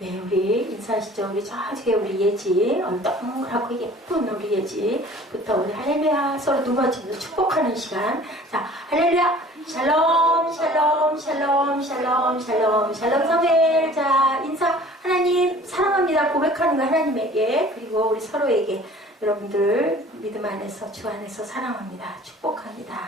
네, 우리 인사하시죠. 우리 저쪽에 우리 예지, 동그랗고 예쁜 우리 예지부터 우리 할렐루야 서로 눈 맞추면서 축복하는 시간. 자, 할렐루야, 샬롬, 샬롬, 샬롬, 샬롬, 샬롬, 샬롬 사무엘. 자, 인사. 하나님 사랑합니다. 고백하는 거 하나님에게, 그리고 우리 서로에게. 여러분들 믿음 안에서, 주 안에서 사랑합니다. 축복합니다.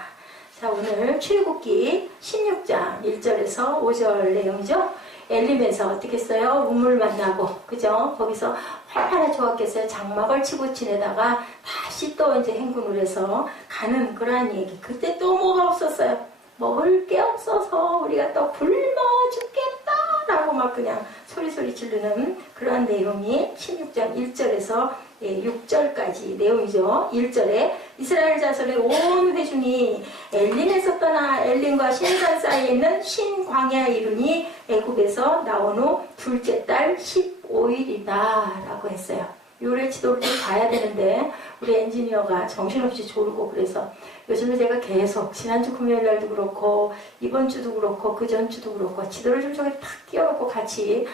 자, 오늘 출애굽기 16장 1절에서 5절 내용이죠. 엘림에서 어떻게 했어요? 우물 만나고, 그죠? 거기서 얼마나 좋았겠어요? 장막을 치고 지내다가 다시 또 이제 행군을 해서 가는 그러한 얘기. 그때 또 뭐가 없었어요? 먹을 게 없어서 우리가 또 굶어 죽겠다라고 막 그냥 소리소리 지르는 그러한 내용이 16장 1절에서 6절까지 내용이죠. 1절에 이스라엘 자손의 온 회중이 엘림에서 떠나 엘림과 신산 사이에 있는 신광야에 이르니 애굽에서 나온 후 둘째 달 15일이다 라고 했어요. 요래 지도를 좀 봐야 되는데 우리 엔지니어가 정신없이 졸고, 그래서 요즘에 제가 계속 지난주 금요일날도 그렇고 이번 주도 그렇고 그전 주도 그렇고 지도를 좀 저기 탁 띄워놓고 같이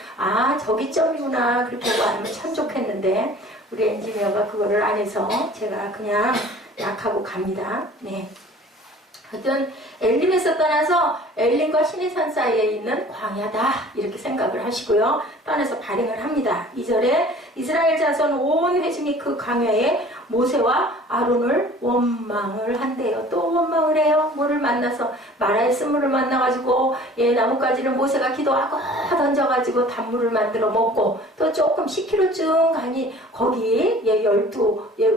저기 점이구나 그렇게 하면 참 좋겠는데 우리 엔지니어가 그거를 안 해서 제가 그냥 약하고 갑니다. 네. 하여튼 엘림에서 떠나서 엘림과 시내산 사이에 있는 광야다 이렇게 생각을 하시고요. 떠나서 발행을 합니다. 2절에 이스라엘 자손 온 회중이 그 광야에 모세와 아론을 원망을 한대요. 또 원망을 해요. 뭐를 만나서 마라의 쓴물을 만나가지고 나뭇가지를 모세가 기도하고 던져가지고 단물을 만들어 먹고, 또 조금 10km쯤 가니 거기 12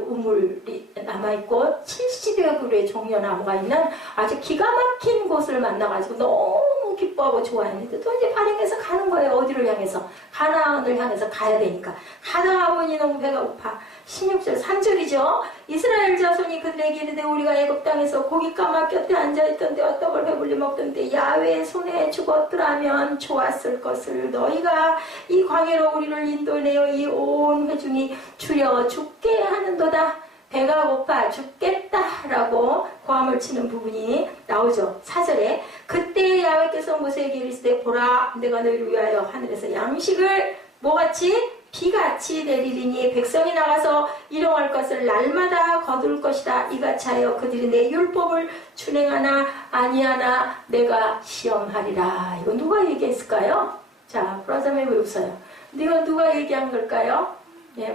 우물이 남아있고 70여 그루의 종려나무가 있는 아주 기가 막힌 곳을 만나가지고 너무 기뻐하고 좋아했는데 또 이제 발행해서 가는 거예요. 어디를 향해서? 가나안을 향해서 가야 되니까. 가다가 보니 너무 배가 고파. 16절 3절이죠. 이스라엘 자손이 그들에게 이르되 우리가 애굽 땅에서 고기 까마 곁에 앉아있던데 떡을 배불리 먹던데 야훼의 손에 죽었더라면 좋았을 것을, 너희가 이 광야로 우리를 인도내어 이 온 회중이 주려 죽게 하는도다. 배가 고파 죽겠다라고 고함을 치는 부분이 나오죠. 4절에 그때 야훼께서 모세에게 이르시되 보라, 내가 너희를 위하여 하늘에서 양식을 뭐같이? 비같이 내리리니 백성이 나가서 일용할 것을 날마다 거둘 것이다. 이같이 하여 그들이 내 율법을 준행하나 아니하나 내가 시험하리라. 이거 누가 얘기했을까요? 자, 브라자매 왜 웃어요? 이거 누가 얘기한 걸까요?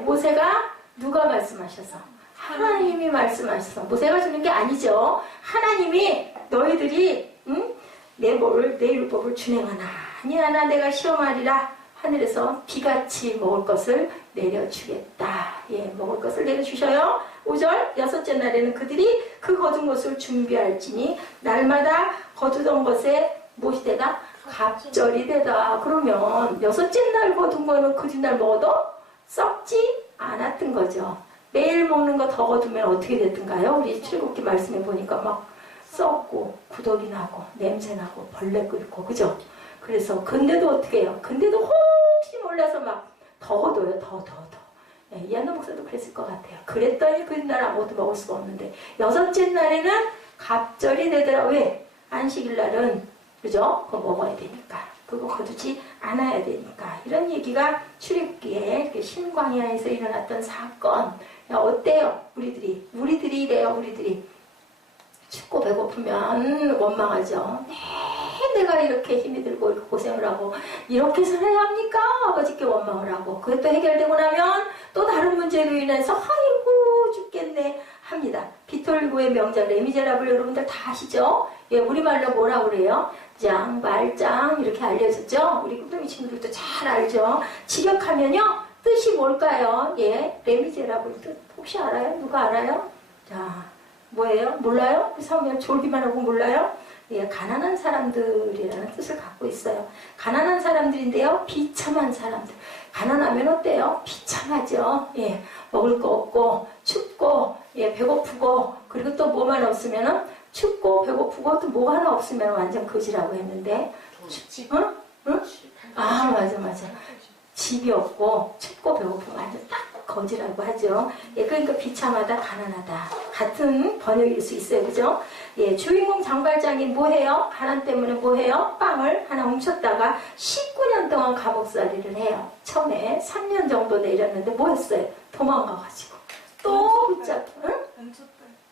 모세가 누가 말씀하셔서? 하나님이 말씀하셔서. 모세가 주는 게 아니죠. 하나님이 너희들이 내 율법을 준행하나 아니하나 내가 시험하리라. 하늘에서 비같이 먹을 것을 내려주겠다. 먹을 것을 내려주셔요. 5절 여섯째 날에는 그들이 그 거둔 것을 준비할지니 날마다 거두던 것에 무엇이 되다? 갑절이 되다. 그러면 여섯째 날 거둔 거는 그 뒷날 먹어도 썩지 않았던 거죠. 매일 먹는 거 더 거두면 어떻게 됐던가요? 우리 출애굽기 말씀에 보니까 막 썩고 구더기 나고 냄새 나고 벌레 끓고, 그죠? 그래서 근데도 어떻게 해요? 근데도 혹시 몰라서 막 더 거둬요. 더. 이한나 목사도 그랬을 것 같아요. 그랬더니 그날 아무것도 먹을 수가 없는데 여섯째 날에는 갑절이 되더라. 왜? 안식일 날은, 그죠? 그거 먹어야 되니까. 그거 거두지 않아야 되니까. 이런 얘기가 출애굽기에 신광야에서 일어났던 사건. 어때요? 우리들이래요. 우리들이 춥고 배고프면 원망하죠. 내가 이렇게 힘이 들고 이렇게 고생을 하고 이렇게 살아야 합니까? 아버지께 원망을 하고, 그게 또 해결되고 나면 또 다른 문제로 인해서 아이고 죽겠네 합니다. 비톨고의 명작 레미제라블 여러분들 다 아시죠? 우리말로 뭐라고 그래요? 짱, 말짱 이렇게 알려졌죠? 우리 꿈동이 친구들도 잘 알죠? 직역하면요 뜻이 뭘까요? 레미제라블 뜻 혹시 알아요? 누가 알아요? 자, 뭐예요? 몰라요? 사면 졸기만 하고 몰라요? 가난한 사람들이라는 뜻을 갖고 있어요. 가난한 사람들인데요, 비참한 사람들. 가난하면 어때요? 비참하죠. 먹을 거 없고 춥고 배고프고, 그리고 또 뭐만 없으면 춥고 배고프고 또 뭐 하나 없으면 완전 거지라고 했는데 응? 맞아. 집이 없고 춥고 배고프면 완전 딱 거지라고 하죠. 예, 그러니까 비참하다, 가난하다. 같은 번역일 수 있어요. 그죠? 예, 주인공 장발장이 뭐 해요? 가난 때문에 뭐 해요? 빵을 하나 훔쳤다가 19년 동안 감옥살이를 해요. 처음에 3년 정도 내렸는데 뭐 했어요? 도망가가지고. 또 붙잡혀.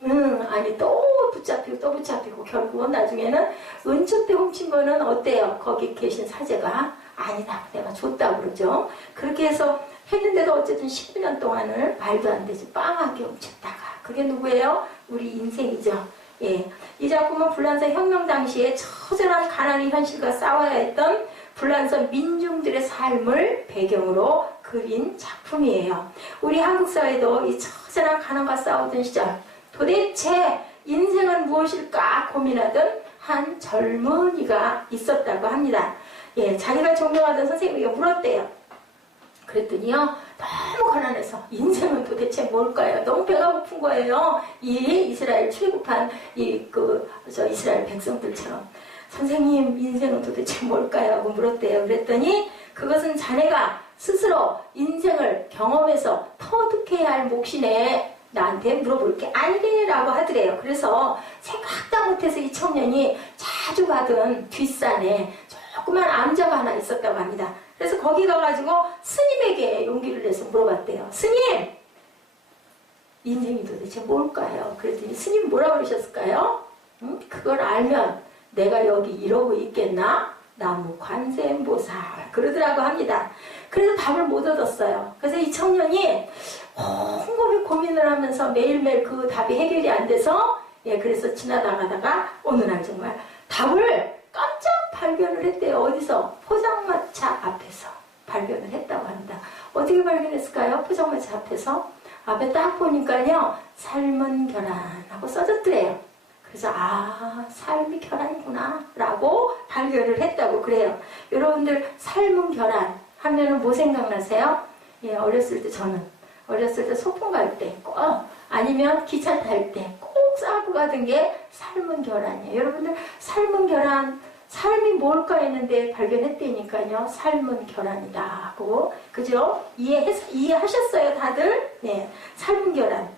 응? 아니 또 붙잡히고 결국은 나중에는 은초 때 훔친 거는 어때요? 거기 계신 사제가 아니다, 내가 줬다고 그러죠. 그렇게 해서 했는데도 어쨌든 19년 동안을 말도 안 되지 빵하게 훔쳤다가, 그게 누구예요? 우리 인생이죠. 예, 이 작품은 불란서 혁명 당시에 처절한 가난의 현실과 싸워야 했던 불란서 민중들의 삶을 배경으로 그린 작품이에요. 우리 한국 사회도 이 처절한 가난과 싸우던 시절 도대체 인생은 무엇일까 고민하던 한 젊은이가 있었다고 합니다. 예, 자기가 존경하던 선생님에게 물었대요. 그랬더니요, 너무 가난해서 인생은 도대체 뭘까요? 너무 배가 고픈 거예요. 이 이스라엘 출애굽한 이스라엘 백성들처럼. 선생님, 인생은 도대체 뭘까요? 하고 물었대요. 그랬더니 그것은 자네가 스스로 인생을 경험해서 터득해야 할 몫이네. 나한테 물어볼 게 아니래라고 하더래요. 그래서 생각도 못해서 이 청년이 자주 가던 뒷산에 조그만 암자가 하나 있었다고 합니다. 그래서 거기 가가지고 스님에게 용기를 내서 물어봤대요. 스님! 인생이 도대체 뭘까요? 그랬더니 스님 뭐라고 그러셨을까요? 응? 그걸 알면 내가 여기 이러고 있겠나? 나무 관세음보살 그러더라고 합니다. 그래서 답을 못 얻었어요. 그래서 이 청년이 곰곰이 고민을 하면서 매일매일 그 답이 해결이 안 돼서, 예, 그래서 지나다가다가 어느 날 정말 답을 깜짝 발견을 했대요. 어디서? 포장마차 앞에서 발견을 했다고 합니다. 어떻게 발견했을까요? 포장마차 앞에서 앞에 딱 보니까요, 삶은 결안하고 써졌더래요. 그래서 삶이 결안이구나 라고 발견을 했다고 그래요. 여러분들 삶은 결안 하면은 뭐 생각나세요? 예, 어렸을 때 저는 어렸을 때 소풍 갈 때 꼭, 아니면 기차 탈 때 꼭 싸고 가던 게 삶은 결안이에요. 여러분들 삶은 결안, 삶이 뭘까 했는데 발견했다니까요. 삶은 결안이다 하고, 그죠? 이해하셨어요 다들? 네, 삶은 결안.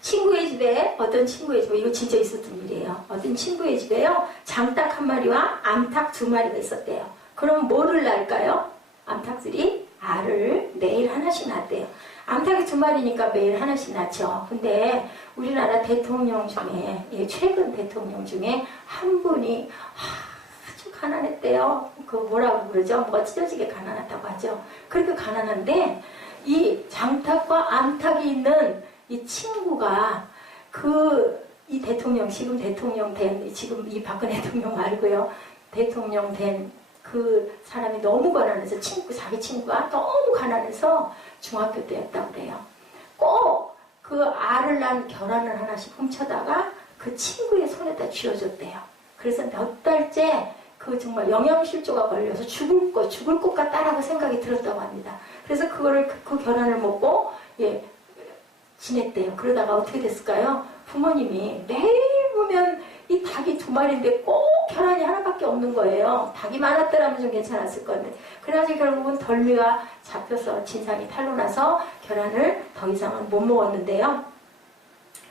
친구의 집에, 어떤 친구의 집에, 이거 진짜 있었던 일이에요. 어떤 친구의 집에요, 장닭 한 마리와 암탉 2마리가 있었대요. 그럼 뭐를 낳을까요? 암탉들이 알을 매일 하나씩 낳았대요. 암탉이 2마리니까 매일 하나씩 낳죠. 근데 우리나라 대통령 중에, 예, 최근 대통령 중에 한 분이 아주 가난했대요. 그 뭐라고 그러죠? 뭐가 찢어지게 가난하다고 하죠. 그렇게 가난한데 이 장닭과 암탉이 있는 이 친구가 이 대통령, 지금 대통령 된, 지금 이 박근혜 대통령 말고요, 대통령 된 그 사람이 너무 가난해서 자기 친구가 너무 가난해서 중학교 때였다고 그래요. 꼭 그 알을 낳은 결안을 하나씩 훔쳐다가 그 친구의 손에다 쥐어줬대요. 그래서 몇 달째 그 정말 영양실조가 걸려서 죽을 것 같다라고 생각이 들었다고 합니다. 그래서 그거를 그 결안을 먹고, 예, 지냈대요. 그러다가 어떻게 됐을까요? 부모님이 매일 보면 이 닭이 2마리인데 꼭 결안이 하나밖에 없는 거예요. 닭이 많았더라면 좀 괜찮았을 건데. 그래가지고 결국은 덜미가 잡혀서 진상이 탄로나서 결안을 더 이상은 못 먹었는데요.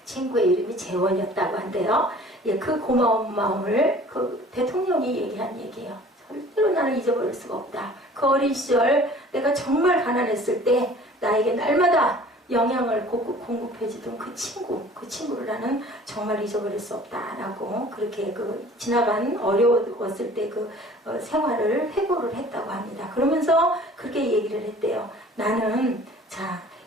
친구의 이름이 재원이었다고 한대요. 예, 그 고마운 마음을 그 대통령이 얘기한 얘기예요. 절대로 나는 잊어버릴 수가 없다. 그 어린 시절 내가 정말 가난했을 때 나에게 날마다 영양을 공급해주던 그 친구를 나는 정말 잊어버릴 수 없다라고, 그렇게 지나간 어려웠을 때 생활을 회고를 했다고 합니다. 그러면서 그렇게 얘기를 했대요. 나는,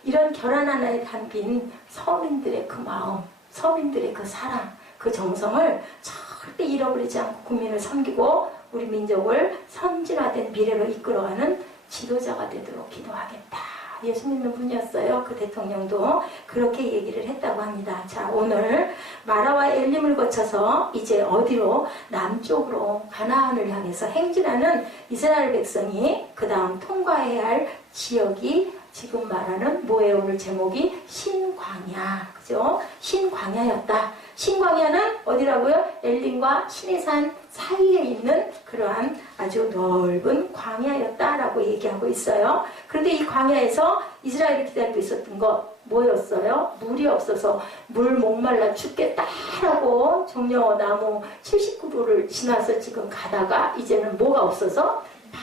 이런 결안 하나에 담긴 서민들의 그 마음, 서민들의 그 사랑, 그 정성을 절대 잃어버리지 않고 국민을 섬기고 우리 민족을 선진화된 미래로 이끌어가는 지도자가 되도록 기도하겠다. 예수 믿는 분이었어요. 그 대통령도 그렇게 얘기를 했다고 합니다. 자, 오늘 마라와 엘림을 거쳐서 이제 어디로? 남쪽으로 가나안을 향해서 행진하는 이스라엘 백성이 그 다음 통과해야 할 지역이 지금 말하는 뭐예요? 오늘 제목이 신광야. 그죠? 신광야였다. 신광야는 어디라고요? 엘림과 시내산 사이에 있는 그러한 아주 넓은 광야였다라고 얘기하고 있어요. 그런데 이 광야에서 이스라엘이 기다리고 있었던 것 뭐였어요? 물이 없어서 물 목말라 죽겠다라고 종려나무 79도를 지나서 지금 가다가 이제는 뭐가 없어서?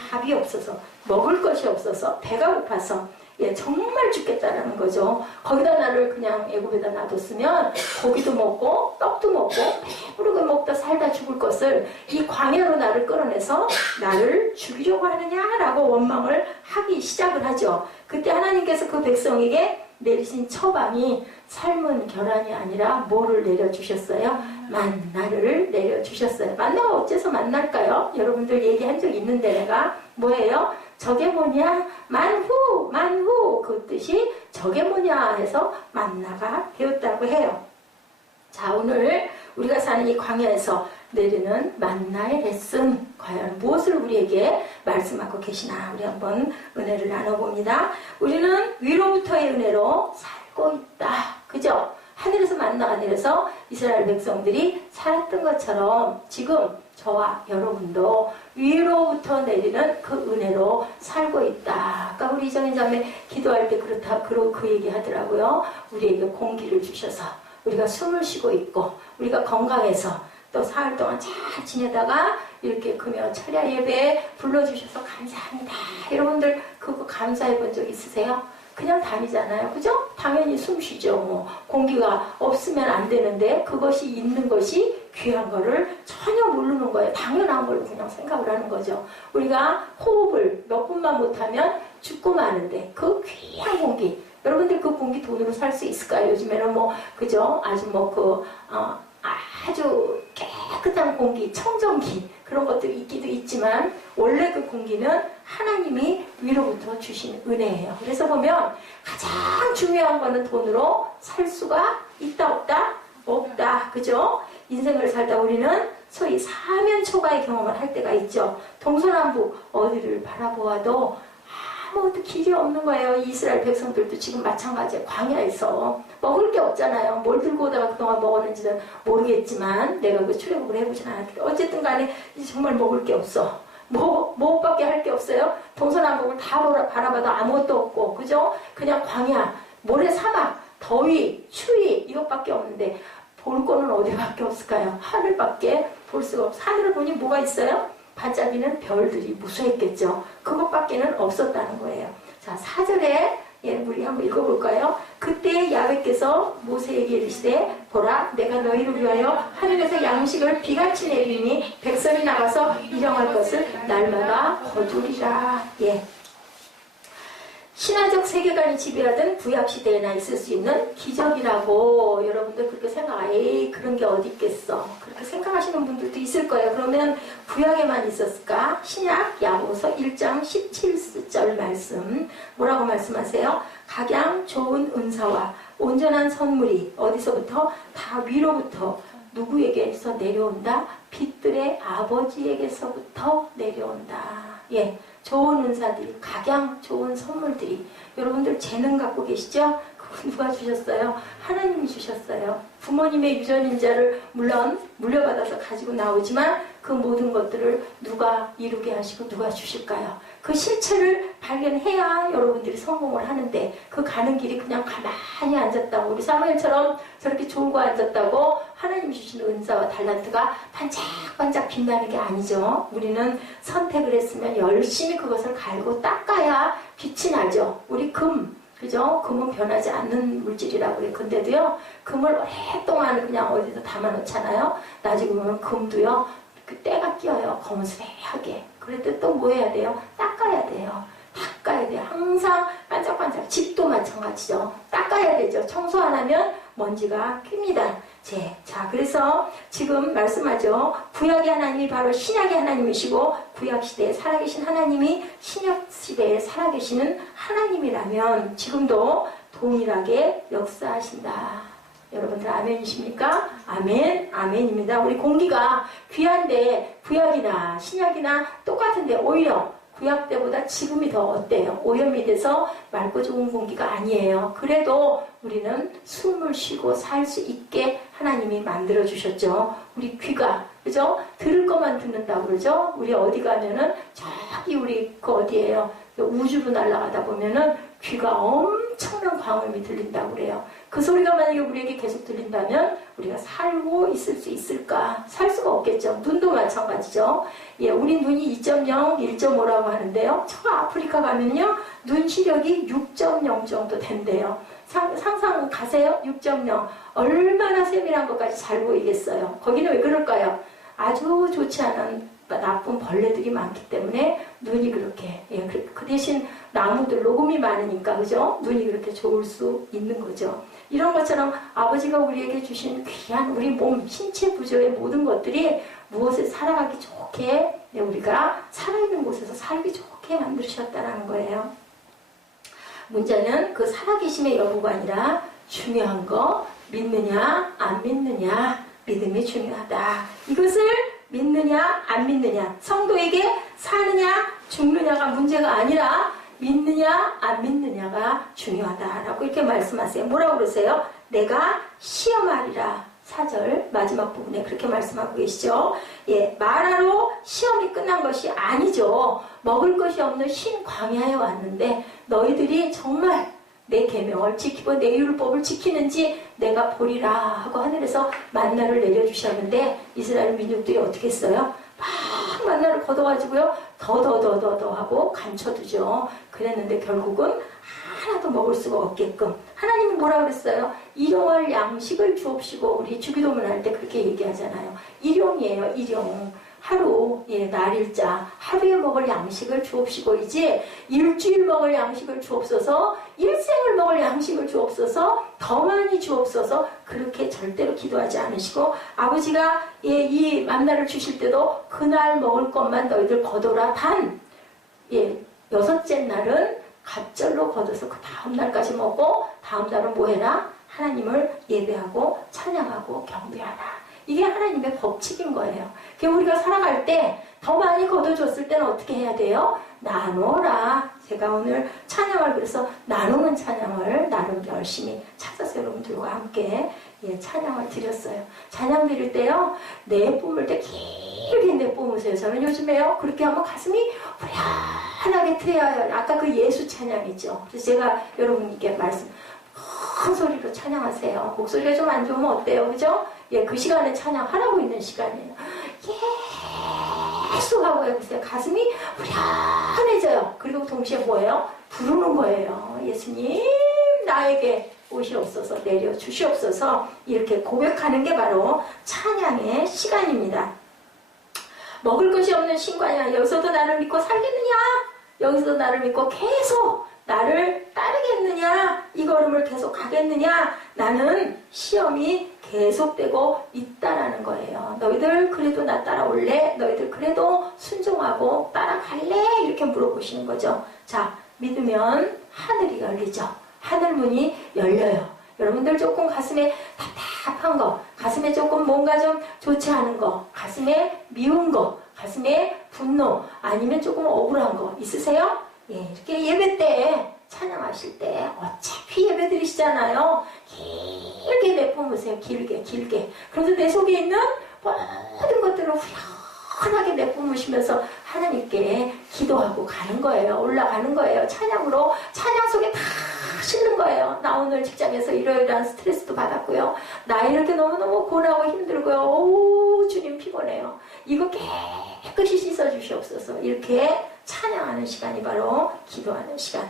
밥이 없어서, 먹을 것이 없어서, 배가 고파서 정말 죽겠다라는 거죠. 거기다 나를 그냥 애굽에다 놔뒀으면 고기도 먹고 떡도 먹고 배부르게 먹다 살다 죽을 것을 이 광야로 나를 끌어내서 나를 죽이려고 하느냐라고 원망을 하기 시작을 하죠. 그때 하나님께서 그 백성에게 내리신 처방이 삶은 계란이 아니라 뭐를 내려주셨어요? 만나를 내려주셨어요. 만나가 어째서 만날까요? 여러분들 얘기한 적 있는데 내가 뭐예요? 저게 뭐냐? 만후 그 뜻이 저게 뭐냐 해서 만나가 되었다고 해요. 자, 오늘 우리가 사는 이 광야에서 내리는 만나의 레슨, 과연 무엇을 우리에게 말씀하고 계시나 우리 한번 은혜를 나눠봅니다. 우리는 위로부터의 은혜로 살고 있다. 그죠? 하늘에서 만나가 내려서 이스라엘 백성들이 살았던 것처럼 지금 저와 여러분도 위로부터 내리는 그 은혜로 살고 있다. 아까 우리 이정현 자매 기도할 때 그러고 그 얘기 하더라고요. 우리에게 공기를 주셔서 우리가 숨을 쉬고 있고 우리가 건강해서 또 사흘 동안 잘 지내다가 이렇게 금요 철야 예배에 불러주셔서 감사합니다. 여러분들 그거 감사해 본 적 있으세요? 그냥 다니잖아요. 그죠? 당연히 숨 쉬죠. 뭐 공기가 없으면 안 되는데 그것이 있는 것이 귀한 거를 전혀 모르는 거예요. 당연한 걸로 그냥 생각을 하는 거죠. 우리가 호흡을 몇 분만 못하면 죽고 마는데 그 귀한 공기, 여러분들 그 공기 돈으로 살 수 있을까요? 요즘에는 뭐 그죠? 아주 아주 깨끗한 공기, 청정기 그런 것들이 있기도 있지만 원래 그 공기는 하나님이 위로부터 주신 은혜예요. 그래서 보면 가장 중요한 거는 돈으로 살 수가 있다 없다? 없다. 그죠? 인생을 살다 우리는 소위 사면초가의 경험을 할 때가 있죠. 동서남북 어디를 바라보아도 아무것도 길이 없는 거예요. 이스라엘 백성들도 지금 마찬가지예요. 광야에서 먹을 게 없잖아요. 뭘 들고 오다가 그동안 먹었는지는 모르겠지만 내가 그 출애굽을 해보진 않았는데 어쨌든 간에 이제 정말 먹을 게 없어. 뭐밖에 할 게 없어요. 동서남북을 다 바라봐도 아무것도 없고 그죠? 그냥 광야, 모래 사막, 더위, 추위 이것밖에 없는데 볼 거는 어디밖에 없을까요? 하늘밖에 볼 수가 없어. 하늘을 보니 뭐가 있어요? 반짝이는 별들이 무수했겠죠. 그것밖에는 없었다는 거예요. 자, 4절에 우리 한번 읽어볼까요? 그때 야훼께서 모세에게 이르시되 보라 내가 너희를 위하여 하늘에서 양식을 비같이 내리니 백성이 나가서 일용할 것을 날마다 거두리라. 신화적 세계관이 지배하던 구약시대에나 있을 수 있는 기적이라고 여러분들 그렇게 에이 그런 게 어디 있겠어 그렇게 생각하시는 분들도 있을 거예요. 그러면 구약에만 있었을까? 신약 야고보서 1장 17절 말씀 뭐라고 말씀하세요? 각양 좋은 은사와 온전한 선물이 어디서부터? 다 위로부터 누구에게서 내려온다? 빛들의 아버지에게서부터 내려온다. 좋은 은사들이, 각양 좋은 선물들이 여러분들 재능 갖고 계시죠? 그거 누가 주셨어요? 하나님이 주셨어요. 부모님의 유전인자를 물론 물려받아서 가지고 나오지만 그 모든 것들을 누가 이루게 하시고 누가 주실까요? 그 실체를 발견해야 여러분들이 성공을 하는데 그 가는 길이 그냥 가만히 앉았다고 우리 사무엘처럼 저렇게 졸고 앉았다고 하나님이 주신 은사와 달란트가 반짝반짝 빛나는 게 아니죠. 우리는 선택을 했으면 열심히 그것을 갈고 닦아야 빛이 나죠. 우리 금, 그죠? 금은 변하지 않는 물질이라고 그래요. 근데도요, 금을 오랫동안 그냥 어디다 담아놓잖아요. 나중에 보면 금도요, 그 때가 끼어요. 검은색하게. 그럴 때 또 뭐 해야 돼요? 닦아야 돼요. 닦아야 돼요. 항상 반짝반짝. 집도 마찬가지죠. 닦아야 되죠. 청소 안 하면 먼지가 낍니다. 자, 그래서 지금 말씀하죠. 구약의 하나님이 바로 신약의 하나님이시고 구약시대에 살아계신 하나님이 신약시대에 살아계시는 하나님이라면 지금도 동일하게 역사하신다. 여러분들 아멘이십니까? 아멘, 아멘입니다. 우리 공기가 귀한데 구약이나 신약이나 똑같은데 오히려 구약 때보다 지금이 더 어때요? 오염이 돼서 맑고 좋은 공기가 아니에요. 그래도 우리는 숨을 쉬고 살 수 있게 하나님이 만들어 주셨죠. 우리 귀가, 그죠? 들을 것만 듣는다고 그러죠? 우리 어디 가면은 저기 우리 그 어디예요? 우주로 날아가다 보면은 귀가 엄청난 광음이 들린다고 그래요. 그 소리가 만약에 우리에게 계속 들린다면 우리가 살고 있을 수 있을까? 살 수가 없겠죠. 눈도 마찬가지죠. 예, 우리 눈이 2.0, 1.5라고 하는데요. 저 아프리카 가면요, 눈 시력이 6.0 정도 된대요. 상상 가세요? 6.0. 얼마나 세밀한 것까지 잘 보이겠어요. 거기는 왜 그럴까요? 아주 좋지 않은 나쁜 벌레들이 많기 때문에 눈이 그렇게, 예, 그 대신 나무들 녹음이 많으니까, 그죠? 눈이 그렇게 좋을 수 있는 거죠. 이런 것처럼 아버지가 우리에게 주신 귀한 우리 몸, 신체 구조의 모든 것들이 무엇에 살아가기 좋게, 네, 우리가 살아있는 곳에서 살기 좋게 만드셨다는 거예요. 문제는 그 살아계심의 여부가 아니라 중요한 거, 믿느냐 안 믿느냐, 믿음이 중요하다. 이것을 믿느냐 안 믿느냐, 성도에게 사느냐 죽느냐가 문제가 아니라 믿느냐 안 믿느냐가 중요하다라고 이렇게 말씀하세요. 뭐라고 그러세요? 내가 시험하리라. 4절 마지막 부분에 그렇게 말씀하고 계시죠. 예, 마라로 시험이 끝난 것이 아니죠. 먹을 것이 없는 신 광야에 왔는데 너희들이 정말 내 계명을 지키고 내 율법을 지키는지 내가 보리라 하고 하늘에서 만나를 내려주셨는데 이스라엘 민족들이 어떻게 했어요? 막 만나를 걷어가지고요 더 하고 감춰두죠. 그랬는데 결국은 하나도 먹을 수가 없게끔 하나님은 뭐라 그랬어요? 일용할 양식을 주옵시고, 우리 주기도문 할 때 그렇게 얘기하잖아요. 일용이에요. 일용. 하루, 예, 날일자 하루에 먹을 양식을 주옵시고, 이제 일주일 먹을 양식을 주옵소서, 일생을 먹을 양식을 주옵소서, 더 많이 주옵소서. 그렇게 절대로 기도하지 않으시고, 아버지가, 예, 이 만나를 주실 때도 그날 먹을 것만 너희들 거둬라. 단, 예, 6째 날은 갑절로 걷어서 그 다음 날까지 먹고, 다음 날은 뭐 해라? 하나님을 예배하고 찬양하고 경배하라. 이게 하나님의 법칙인 거예요. 우리가 살아갈 때 더 많이 거둬줬을 때는 어떻게 해야 돼요? 나눠라. 제가 오늘 찬양을 그래서 나누는 찬양을 나름 열심히 찾아서 여러분들과 함께, 예, 찬양을 드렸어요. 찬양 드릴 때요, 내뿜을 때 길게 내뿜으세요. 저는 요즘에요, 그렇게 하면 가슴이 후련하게 트여요. 아까 그 예수 찬양이죠. 그래서 제가 여러분께 큰 소리로 찬양하세요. 목소리가 좀 안 좋으면 어때요? 그죠? 예, 그 시간에 찬양하라고 있는 시간이에요. 계속 하고 해보세요. 가슴이 후련해져요. 그리고 동시에 뭐예요? 부르는 거예요. 예수님, 나에게 오시옵소서, 내려주시옵소서. 이렇게 고백하는 게 바로 찬양의 시간입니다. 먹을 것이 없는 신과야, 여기서도 나를 믿고 살겠느냐? 여기서도 나를 믿고 계속 나를 따르겠느냐? 이 걸음을 계속 가겠느냐? 나는 시험이 계속되고 있다라는 거예요. 너희들 그래도 나 따라올래? 너희들 그래도 순종하고 따라갈래? 이렇게 물어보시는 거죠. 자, 믿으면 하늘이 열리죠. 하늘문이 열려요. 여러분들 조금 가슴에 답답한 거, 가슴에 조금 뭔가 좀 좋지 않은 거, 가슴에 미운 거, 가슴에 분노, 아니면 조금 억울한 거 있으세요? 예, 이렇게 예배 때, 찬양하실 때 어차피 예배 드리시잖아요. 길게 내뿜으세요. 길게. 그래서 내 속에 있는 모든 것들을 후련하게 내뿜으시면서 하나님께 기도하고 가는 거예요. 올라가는 거예요. 찬양으로, 찬양 속에 다 싣는 거예요. 나 오늘 직장에서 이러이러한 스트레스도 받았고요. 나 이렇게 너무너무 고나고 힘들고요. 오, 주님 피곤해요. 이거 깨끗이 씻어주시옵소서. 이렇게 찬양하는 시간이 바로 기도하는 시간.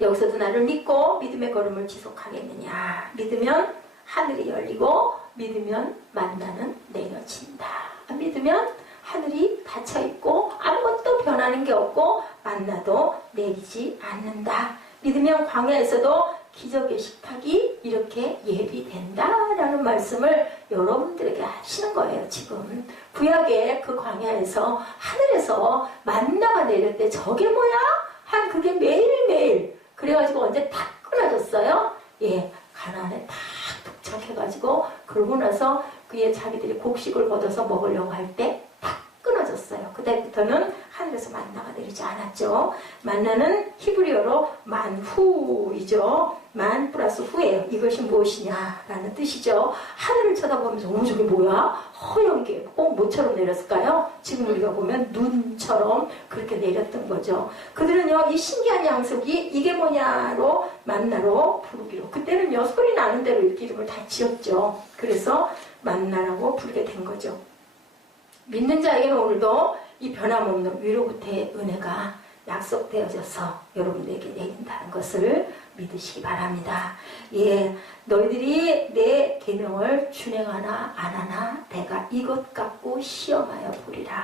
여기서도 나를 믿고 믿음의 걸음을 지속하겠느냐. 믿으면 하늘이 열리고 믿으면 만나는 내려진다. 믿으면 하늘이 닫혀있고 아무것도 변하는 게 없고 만나도 내리지 않는다. 믿으면 광야에서도 기적의 식탁이 이렇게 예비된다라는 말씀을 여러분들에게 하시는 거예요. 지금 구약의 그 광야에서 하늘에서 만나가 내릴 때 저게 뭐야? 한 그게 매일매일 그래가지고 언제 탁 끊어졌어요? 예, 가나안에 탁 도착해가지고 그러고 나서 그의 자기들이 곡식을 걷어서 먹으려고 할 때 탁 끊어졌어요. 그때부터는 하늘에서 하늘에서 만나가 내리지 않았죠. 만나는 히브리어로 만후이죠. 만 플러스 후예요. 이것이 무엇이냐라는 뜻이죠. 하늘을 쳐다보면서 저게 뭐야? 허연 게 꼭 뭐처럼 내렸을까요? 지금 우리가 보면 눈처럼 그렇게 내렸던 거죠. 그들은요, 이 신기한 양석이 이게 뭐냐로 만나로 부르기로, 그때는요 소리 나는 대로 이렇게 이름을 다 지었죠. 그래서 만나라고 부르게 된 거죠. 믿는 자에게는 오늘도 이 변함없는 위로부터의 은혜가 약속되어져서 여러분에게 내린다는 것을 믿으시기 바랍니다. 예, 너희들이 내 계명을 준행하나 안 하나 내가 이것 갖고 시험하여 보리라.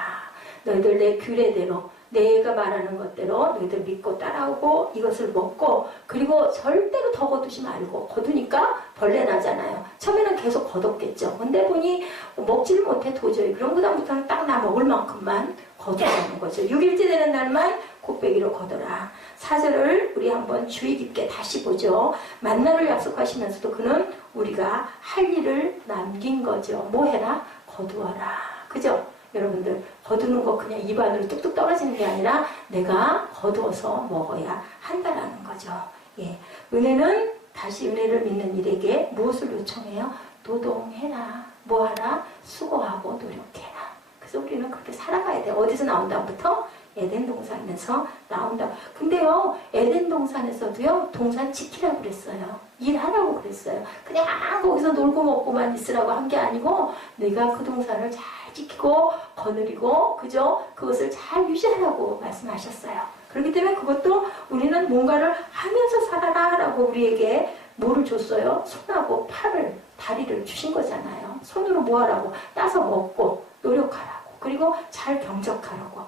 너희들 내 규례대로 내가 말하는 것대로 너희들 믿고 따라오고 이것을 먹고, 그리고 절대로 더 거두지 말고, 거두니까 벌레 나잖아요. 처음에는 계속 거뒀겠죠. 근데 보니 먹지를 못해 도저히. 그럼 그다음부터는 딱 나 먹을 만큼만 거두라는 거죠. 6일째 되는 날만 곱배기로 거둬라. 4절을 우리 한번 주의 깊게 다시 보죠. 만나를 약속하시면서도 그는 우리가 할 일을 남긴 거죠. 뭐 해라? 거두어라. 그죠? 여러분들, 거두는 거 그냥 입안으로 뚝뚝 떨어지는 게 아니라 내가 거두어서 먹어야 한다라는 거죠. 예. 은혜는 다시 은혜를 믿는 이에게 무엇을 요청해요? 노동해라. 뭐하라? 수고하고 노력해라. 그래서 우리는 그렇게 살아가야 돼요. 어디서 나온다부터? 에덴 동산에서 나온다. 근데요, 에덴 동산에서도요, 동산 지키라고 그랬어요. 일하라고 그랬어요. 그냥 거기서 놀고 먹고만 있으라고 한 게 아니고, 내가 그 동산을 잘 지키고, 거느리고, 그죠? 그것을 잘 유지하라고 말씀하셨어요. 그렇기 때문에 그것도 우리는 뭔가를 하면서 살아라 라고 우리에게 뭐를 줬어요? 손하고 팔을, 다리를 주신 거잖아요. 손으로 뭐 하라고? 따서 먹고, 노력하라고. 그리고 잘 경적하라고.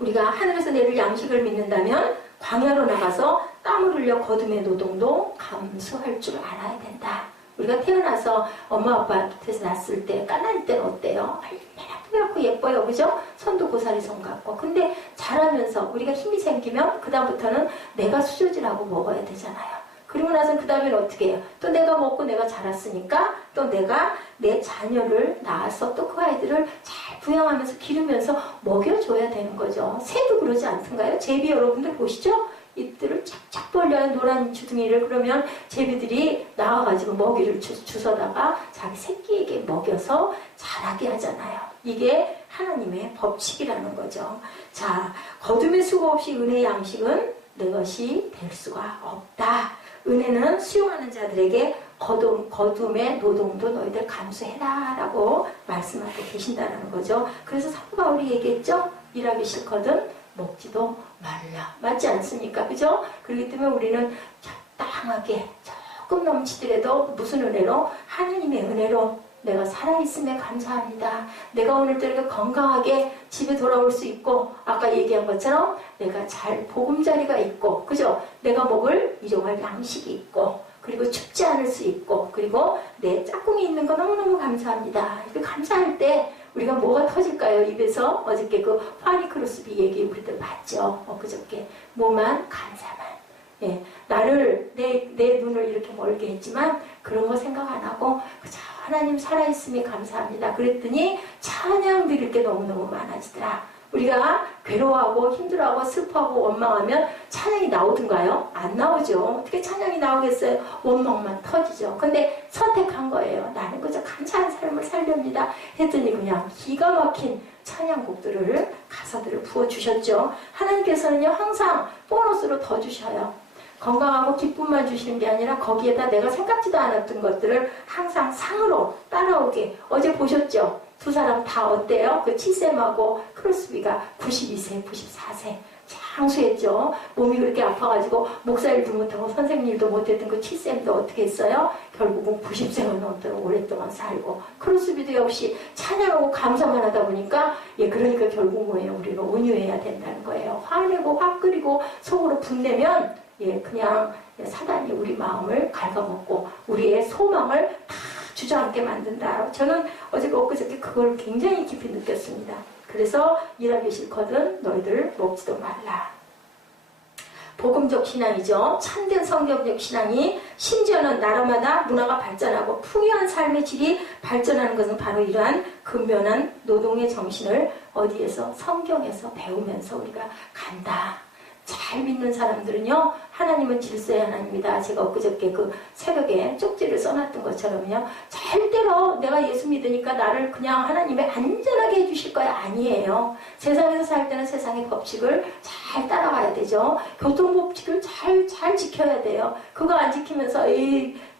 우리가 하늘에서 내릴 양식을 믿는다면 광야로 나가서 땀을 흘려 거둠의 노동도 감수할 줄 알아야 된다. 우리가 태어나서 엄마 아빠한테서 났을 때 깐난이 때는 어때요? 얼마나 뿌옇고 예뻐요. 그죠? 손도 고사리 손 같고. 근데 자라면서 우리가 힘이 생기면 그 다음부터는 내가 수저질하고 먹어야 되잖아요. 그리고 나서는 그 다음에는 어떻게 해요? 또 내가 먹고 내가 자랐으니까 또 내가 내 자녀를 낳아서 또 그 아이들을 잘 부양하면서 기르면서 먹여줘야 되는 거죠. 새도 그러지 않던가요? 제비 여러분들 보시죠? 입들을 쫙쫙 벌려야 노란 주둥이를. 그러면 제비들이 나와가지고 먹이를 주워다가 자기 새끼에게 먹여서 자라게 하잖아요. 이게 하나님의 법칙이라는 거죠. 자, 거둠의 수고 없이 은혜의 양식은 내 것이 될 수가 없다. 은혜는 수용하는 자들에게 거둠의 노동도 너희들 감수해라 라고 말씀하고 계신다는 거죠. 그래서 사도 바울이 얘기했죠. 일하기 싫거든 먹지도 말라. 맞지 않습니까? 그죠? 그렇기 때문에 우리는 적당하게 조금 넘치더라도 무슨 은혜로? 하나님의 은혜로 내가 살아있음에 감사합니다. 내가 오늘도 이렇게 건강하게 집에 돌아올 수 있고, 아까 얘기한 것처럼 내가 잘 보금자리가 있고, 그죠? 내가 먹을 일용할 양식이 있고, 그리고 춥지 않을 수 있고, 그리고 내 짝꿍이 있는 거 너무너무 감사합니다. 이렇게 감사할 때 우리가 뭐가 터질까요? 입에서 어저께 그 파니 크로스비 얘기 우리들 봤죠? 그저께 뭐만 감사만. 예, 나를 내 눈을 이렇게 멀게 했지만 그런 거 생각 안 하고 그저 하나님 살아있음에 감사합니다. 그랬더니 찬양 드릴 게 너무너무 많아지더라. 우리가 괴로워하고 힘들어하고 슬퍼하고 원망하면 찬양이 나오던가요? 안 나오죠. 어떻게 찬양이 나오겠어요? 원망만 터지죠. 근데 선택한 거예요. 나는 그저 감사한 삶을 살렵니다. 했더니 그냥 기가 막힌 찬양곡들을, 가사들을 부어주셨죠. 하나님께서는요, 항상 보너스로 더 주셔요. 건강하고 기쁨만 주시는 게 아니라 거기에다 내가 생각지도 않았던 것들을 항상 상으로 따라오게. 어제 보셨죠? 두 사람 다 어때요? 그 치쌤하고 크로스비가 92세, 94세 장수했죠. 몸이 그렇게 아파가지고 목사일도 못하고 선생님도 못했던 그 치쌤도 어떻게 했어요? 결국은 90세가 넘도록 오랫동안 살고, 크로스비도 역시 찬양하고 감사만 하다 보니까, 예, 그러니까 결국 뭐예요? 우리가 온유해야 된다는 거예요. 화내고 화 끓이고 속으로 분내면, 예, 그냥 사단이 우리 마음을 갉아먹고 우리의 소망을 다 주저앉게 만든다. 저는 어제 엊그저께 그걸 굉장히 깊이 느꼈습니다. 그래서 일하기 싫거든 너희들 먹지도 말라. 복음적 신앙이죠. 참된 성경적 신앙이, 심지어는 나라마다 문화가 발전하고 풍요한 삶의 질이 발전하는 것은 바로 이러한 근면한 노동의 정신을 어디에서? 성경에서 배우면서 우리가 간다. 잘 믿는 사람들은요, 하나님은 질서의 하나님이다. 제가 엊그저께 그 새벽에 쪽지를 써놨던 것처럼요, 절대로 내가 예수 믿으니까 나를 그냥 하나님의 안전하게 해주실 거야. 아니에요. 세상에서 살 때는 세상의 법칙을 잘 따라가야 되죠. 교통법칙을 잘 지켜야 돼요. 그거 안 지키면서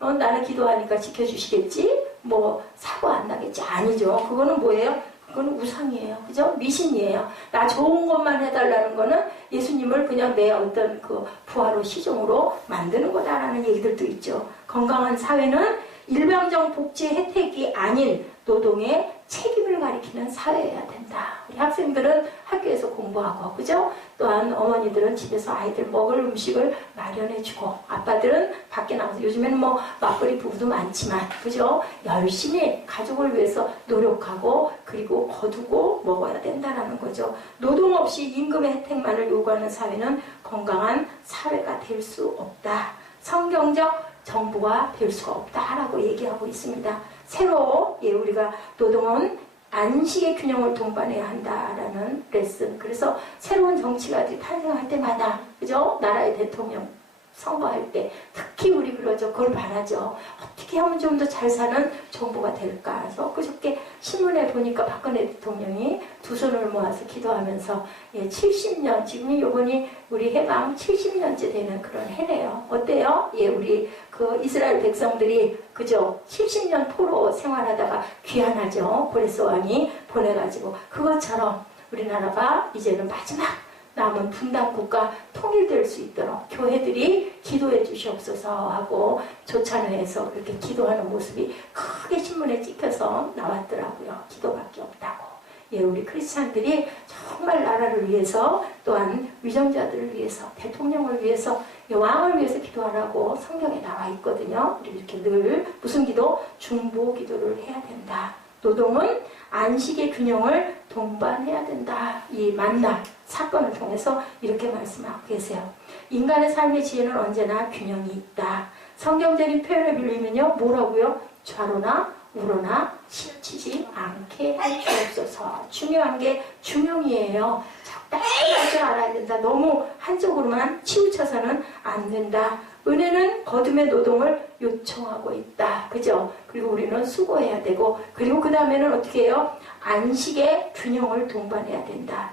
나는 기도하니까 지켜주시겠지? 뭐 사고 안 나겠지? 아니죠. 그거는 뭐예요? 그거는 우상이에요. 그죠? 미신이에요. 나 좋은 것만 해달라는 거는 예수님을 그냥 내 어떤 그 부하로 시종으로 만드는 거다라는 얘기들도 있죠. 건강한 사회는 일방적 복지 혜택이 아닌 노동의 책임을 가리키는 사회여야 된다. 우리 학생들은 학교에서 공부하고, 그죠? 또한 어머니들은 집에서 아이들 먹을 음식을 마련해주고, 아빠들은 밖에 나가서, 요즘에는 뭐 맞벌이 부부도 많지만, 그죠? 열심히 가족을 위해서 노력하고, 그리고 거두고 먹어야 된다는 거죠. 노동 없이 임금의 혜택만을 요구하는 사회는 건강한 사회가 될 수 없다. 성경적 정부가 될 수가 없다라고 얘기하고 있습니다. 새로 우리가 노동은 안식의 균형을 동반해야 한다라는 레슨. 그래서 새로운 정치가들이 탄생할 때마다, 그죠? 나라의 대통령 선거할 때 특히 우리 그러죠. 그걸 바라죠. 어떻게 하면 좀 더 잘 사는 정부가 될까. 그래서 그저께 신문에 보니까 박근혜 대통령이 두 손을 모아서 기도하면서 70년, 지금이 요번이 우리 해방 70년째 되는 그런 해네요. 어때요? 우리 그 이스라엘 백성들이 그죠? 70년 포로 생활하다가 귀환하죠. 고레스 왕이 보내가지고 그것처럼 우리나라가 이제는 마지막 남은 분단국가 통일될 수 있도록 교회들이 기도해 주시옵소서 하고 조찬회에서 그렇게 기도하는 모습이 크게 신문에 찍혀서 나왔더라고요. 기도밖에 없다고. 우리 크리스찬들이 정말 나라를 위해서 또한 위정자들을 위해서 대통령을 위해서 왕을 위해서 기도하라고 성경에 나와 있거든요. 우리 이렇게 늘 무슨 기도? 중보 기도를 해야 된다. 노동은 안식의 균형을 동반해야 된다. 이 만나 사건을 통해서 이렇게 말씀하고 계세요. 인간의 삶의 지혜는 언제나 균형이 있다. 성경적인 표현을 빌리면요, 뭐라고요? 좌로나 우로나 치우치지 않게 할 주옵소서. 중요한 게 중용이에요. 적당히 할 줄 알아야 된다. 너무 한쪽으로만 치우쳐서는 안 된다. 은혜는 거듭의 노동을 요청하고 있다. 그죠? 그리고 우리는 수고해야 되고, 그리고 그 다음에는 어떻게 해요? 안식의 균형을 동반해야 된다.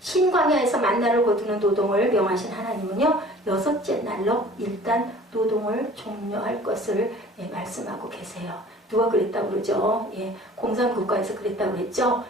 신광야에서 만나를 거두는 노동을 명하신 하나님은요, 6째 날로 일단 노동을 종료할 것을 말씀하고 계세요. 누가 그랬다고 그러죠? 공산국가에서 그랬다고 그랬죠?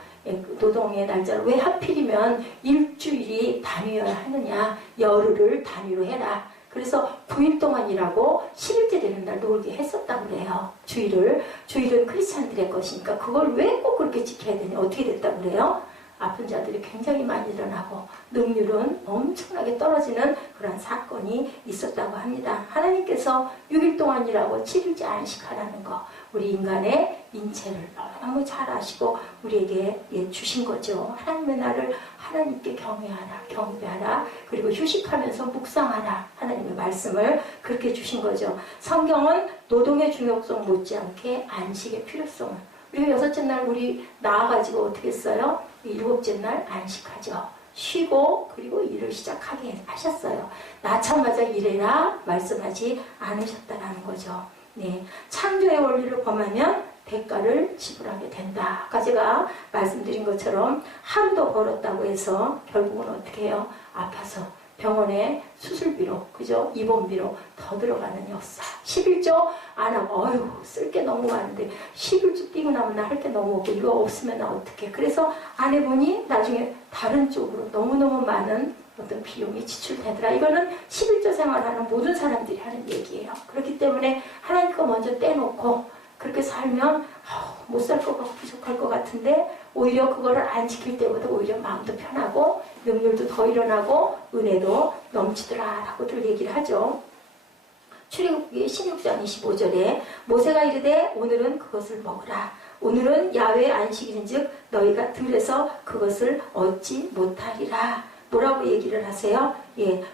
노동의 날짜를 왜 하필이면 일주일이 단위여야 하느냐? 열흘을 단위로 해라. 그래서 9일 동안 일하고 10일째 되는 날 놀게 했었다고 그래요. 주일은 크리스찬들의 것이니까 그걸 왜 꼭 그렇게 지켜야 되냐? 어떻게 됐다고 그래요? 아픈 자들이 굉장히 많이 일어나고 능률은 엄청나게 떨어지는 그런 사건이 있었다고 합니다. 하나님께서 6일 동안 일하고 7일째 안식하라는 거, 우리 인간의 인체를 너무 잘 아시고 우리에게 주신 거죠. 하나님의 나를 하나님께 경배하라. 그리고 휴식하면서 묵상하라. 하나님의 말씀을 그렇게 주신 거죠. 성경은 노동의 중요성 못지않게 안식의 필요성을, 우리가 6째 날 우리 나와가지고 어떻게 했어요? 7째 날 안식하죠. 쉬고 그리고 일을 시작하게 하셨어요. 낳자마자 일해라 말씀하지 않으셨다라는 거죠. 창조의 원리를 범하면 대가를 지불하게 된다. 아까 제가 말씀드린 것처럼 하루도 벌었다고 해서 결국은 어떻게 해요? 아파서 병원에 수술비로, 그죠? 입원비로 더 들어가는 역사. 11조 안 하고, 쓸 게 너무 많은데, 11조 뛰고 나면 나 할 게 너무 없고, 이거 없으면 나 어떡해. 그래서 안 해보니 나중에 다른 쪽으로 너무너무 많은 어떤 비용이 지출되더라. 이거는 11조 생활하는 모든 사람들이 하는 얘기예요. 그렇기 때문에 하나님 거 먼저 떼놓고, 그렇게 살면 못 살 것 같고 부족할 것 같은데 오히려 그거를 안 지킬 때보다 오히려 마음도 편하고 능률도 더 일어나고 은혜도 넘치더라라고들 얘기를 하죠. 출애굽기 16장 25절에 모세가 이르되 오늘은 그것을 먹으라. 오늘은 야훼의 안식일인즉 너희가 들에서 그것을 얻지 못하리라. 뭐라고 얘기를 하세요?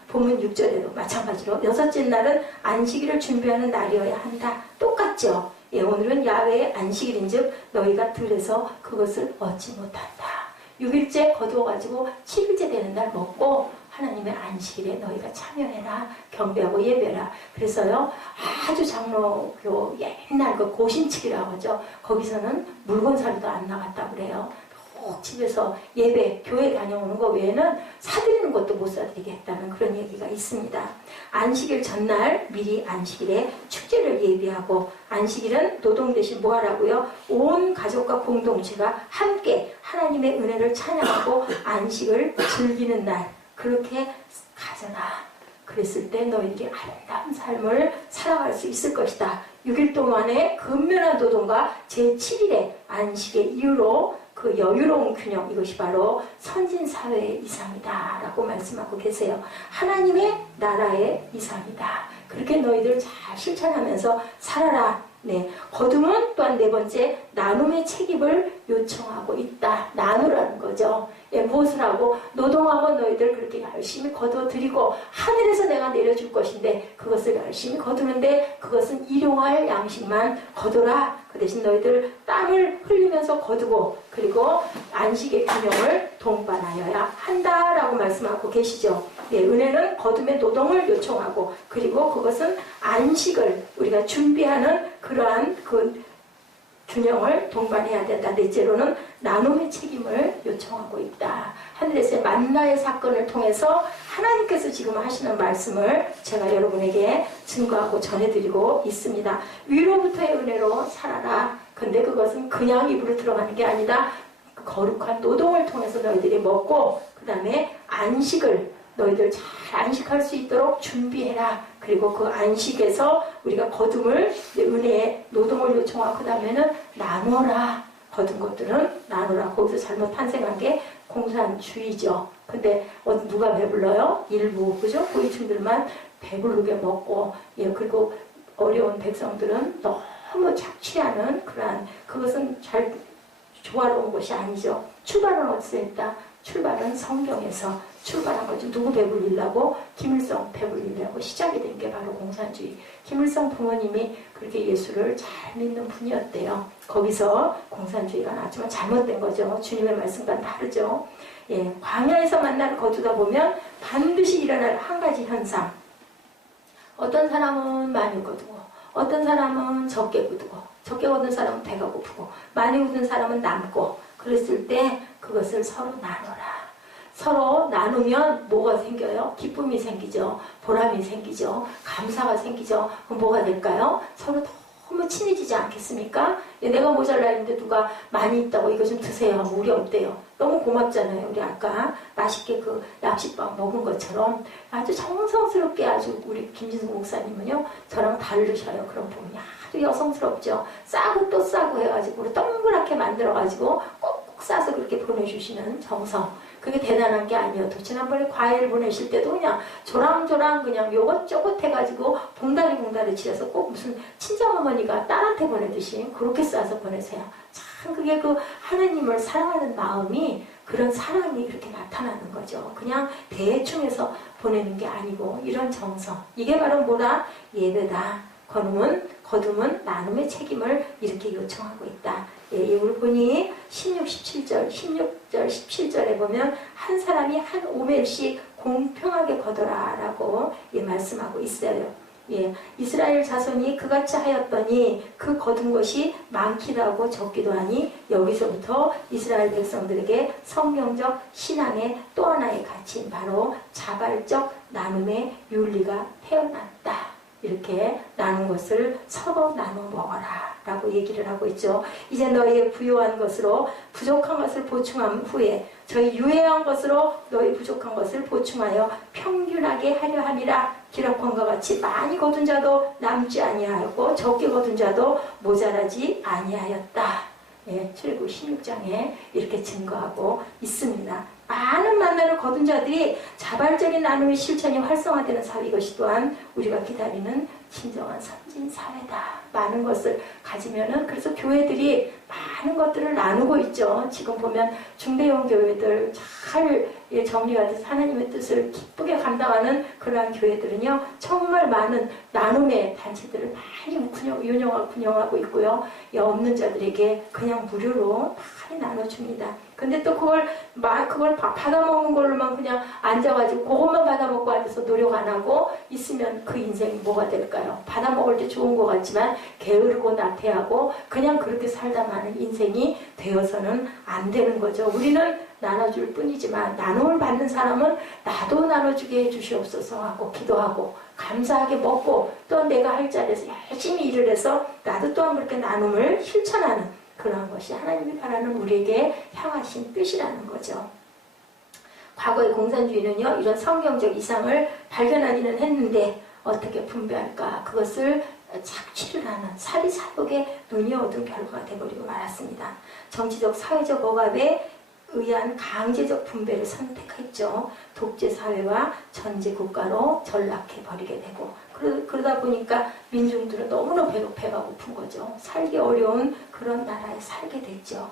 본문 6절에도 마찬가지로 6째 날은 안식일을 준비하는 날이어야 한다. 똑같죠? 예, 오늘은 야외의 안식일인즉 너희가 들에서 그것을 얻지 못한다. 6일째 거두어가지고 7일째 되는 날 먹고 하나님의 안식일에 너희가 참여해라. 경배하고 예배라. 그래서요, 아주 장로교 옛날 그 고신칙이라고 하죠. 거기서는 물건사리도 안 나갔다고 그래요. 꼭 집에서 예배, 교회 다녀오는 거 외에는 사드리는 것도 못 사드리겠다는 그런 얘기가 있습니다. 안식일 전날 미리 안식일에 축제를 예비하고, 안식일은 노동 대신 뭐 하라고요? 온 가족과 공동체가 함께 하나님의 은혜를 찬양하고 안식을 즐기는 날, 그렇게 가져라. 그랬을 때 너희들이 아름다운 삶을 살아갈 수 있을 것이다. 6일 동안의 근면한 노동과 제7일의 안식의 이유로 그 여유로운 균형, 이것이 바로 선진사회의 이상이다 라고 말씀하고 계세요. 하나님의 나라의 이상이다. 그렇게 너희들 잘 실천하면서 살아라. 네, 거둠은 또한 네 번째, 나눔의 책임을 요청하고 있다. 나누라는 거죠. 예, 무엇을 하고? 노동하고 너희들 그렇게 열심히 거두어드리고 하늘에서 내가 내려줄 것인데 그것을 열심히 거두는데 그것은 일용할 양식만 거두라. 그 대신 너희들 땀을 흘리면서 거두고 그리고 안식의 균형을 동반하여야 한다라고 말씀하고 계시죠. 예, 은혜는 거둠의 노동을 요청하고 그리고 그것은 안식을 우리가 준비하는 그러한 그 균형을 동반해야 된다. 넷째로는 나눔의 책임을 요청하고 있다. 하늘에서의 만나의 사건을 통해서 하나님께서 지금 하시는 말씀을 제가 여러분에게 증거하고 전해드리고 있습니다. 위로부터의 은혜로 살아라. 근데 그것은 그냥 입으로 들어가는 게 아니다. 거룩한 노동을 통해서 너희들이 먹고 그 다음에 안식을 너희들 잘 안식할 수 있도록 준비해라. 그리고 그 안식에서 우리가 거둠을 은혜의 노동을 요청하고 그 다음에는 나눠라. 거둔 것들은 나눠라. 거기서 잘못 탄생한 게 공산주의죠. 근데 누가 배불러요? 일부, 그죠? 고위층들만 배부르게 먹고, 예, 그리고 어려운 백성들은 너무 착취하는 그러한, 그것은 잘 조화로운 것이 아니죠. 출발은 어디서 했다? 출발은 성경에서 출발한 거죠. 누구 배불리려고? 김일성 배불리려고 시작이 된 게 바로 공산주의. 김일성 부모님이 그렇게 예수를 잘 믿는 분이었대요. 거기서 공산주의가 나왔지만 잘못된 거죠. 주님의 말씀과는 다르죠. 예, 광야에서 만나를 거두다 보면 반드시 일어날 한 가지 현상. 어떤 사람은 많이 거두고 어떤 사람은 적게 거두고 적게 거둔 사람은 배가 고프고 많이 거둔 사람은 남고 그랬을 때 그것을 서로 나눠라. 서로 나누면 뭐가 생겨요? 기쁨이 생기죠. 보람이 생기죠. 감사가 생기죠. 그럼 뭐가 될까요? 서로 너무 친해지지 않겠습니까? 내가 모자라 했는데 누가 많이 있다고 이거 좀 드세요 하고 우리 없대요. 너무 고맙잖아요. 우리 아까 맛있게 그 납치빵 먹은 것처럼 아주 정성스럽게 아주 우리 김진숙 목사님은요 저랑 다르셔요. 그런 부분이 아주 여성스럽죠. 싸고 또 싸고 해가지고 우리 동그랗게 만들어가지고 꼭꼭 싸서 그렇게 보내주시는 정성. 그게 대단한 게 아니어도 지난번에 과일 보내실 때도 그냥 조랑조랑 그냥 요것저것 해가지고 봉다리 칠해서 꼭 무슨 친정어머니가 딸한테 보내듯이 그렇게 싸서 보내세요. 참 그게 그 하나님을 사랑하는 마음이 그런 사랑이 그렇게 나타나는 거죠. 그냥 대충해서 보내는 게 아니고 이런 정성. 이게 바로 뭐다? 예배다. 거둠은 나눔의 책임을 이렇게 요청하고 있다. 예, 이걸 보니 16, 17절에 보면 한 사람이 한 오멜씩 공평하게 거둬라 라고 예, 말씀하고 있어요. 예, 이스라엘 자손이 그같이 하였더니 그 거둔 것이 많기도 하고 적기도 하니 여기서부터 이스라엘 백성들에게 성경적 신앙의 또 하나의 가치인 바로 자발적 나눔의 윤리가 태어났다. 이렇게 나눈 것을 서로 나눠 먹어라 라고 얘기를 하고 있죠. 이제 너희의 부요한 것으로 부족한 것을 보충한 후에 저희 유해한 것으로 너희 부족한 것을 보충하여 평균하게 하려 함이라. 기록한과 같이 많이 거둔 자도 남지 아니하였고 적게 거둔 자도 모자라지 아니하였다. 예, 출애굽 16장에 이렇게 증거하고 있습니다. 많은 만나를 거둔 자들이 자발적인 나눔의 실천이 활성화되는 사회, 이것이 또한 우리가 기다리는 진정한 선진 사회다. 많은 것을 가지면은 그래서 교회들이 많은 것들을 나누고 있죠. 지금 보면 중대형 교회들 잘 정리가 돼서 하나님의 뜻을 기쁘게 감당하는 그러한 교회들은요, 정말 많은 나눔의 단체들을 많이 운영하고 있고요. 없는 자들에게 그냥 무료로 많이 나눠줍니다. 근데 또 그걸 받아먹는 걸로만 그냥 앉아가지고 그것만 받아먹고 앉아서 노력 안 하고 있으면 그 인생이 뭐가 될까요? 받아먹을 때 좋은 것 같지만 게으르고 나태하고 그냥 그렇게 살다가는 인생이 되어서는 안 되는 거죠. 우리는 나눠줄 뿐이지만 나눔을 받는 사람은 나도 나눠주게 해주시옵소서 하고 기도하고 감사하게 먹고 또 내가 할 자리에서 열심히 일을 해서 나도 또한 그렇게 나눔을 실천하는 그런 것이 하나님이 바라는 우리에게 향하신 뜻이라는 거죠. 과거의 공산주의는요, 이런 성경적 이상을 발견하기는 했는데 어떻게 분배할까? 그것을 착취를 하는 사리사욕의 눈이 어두운 결과가 되어버리고 말았습니다. 정치적, 사회적 억압에 의한 강제적 분배를 선택했죠. 독재사회와 전제국가로 전락해버리게 되고 그러다 보니까 민중들은 너무나 배가 고픈 거죠. 살기 어려운 그런 나라에 살게 됐죠.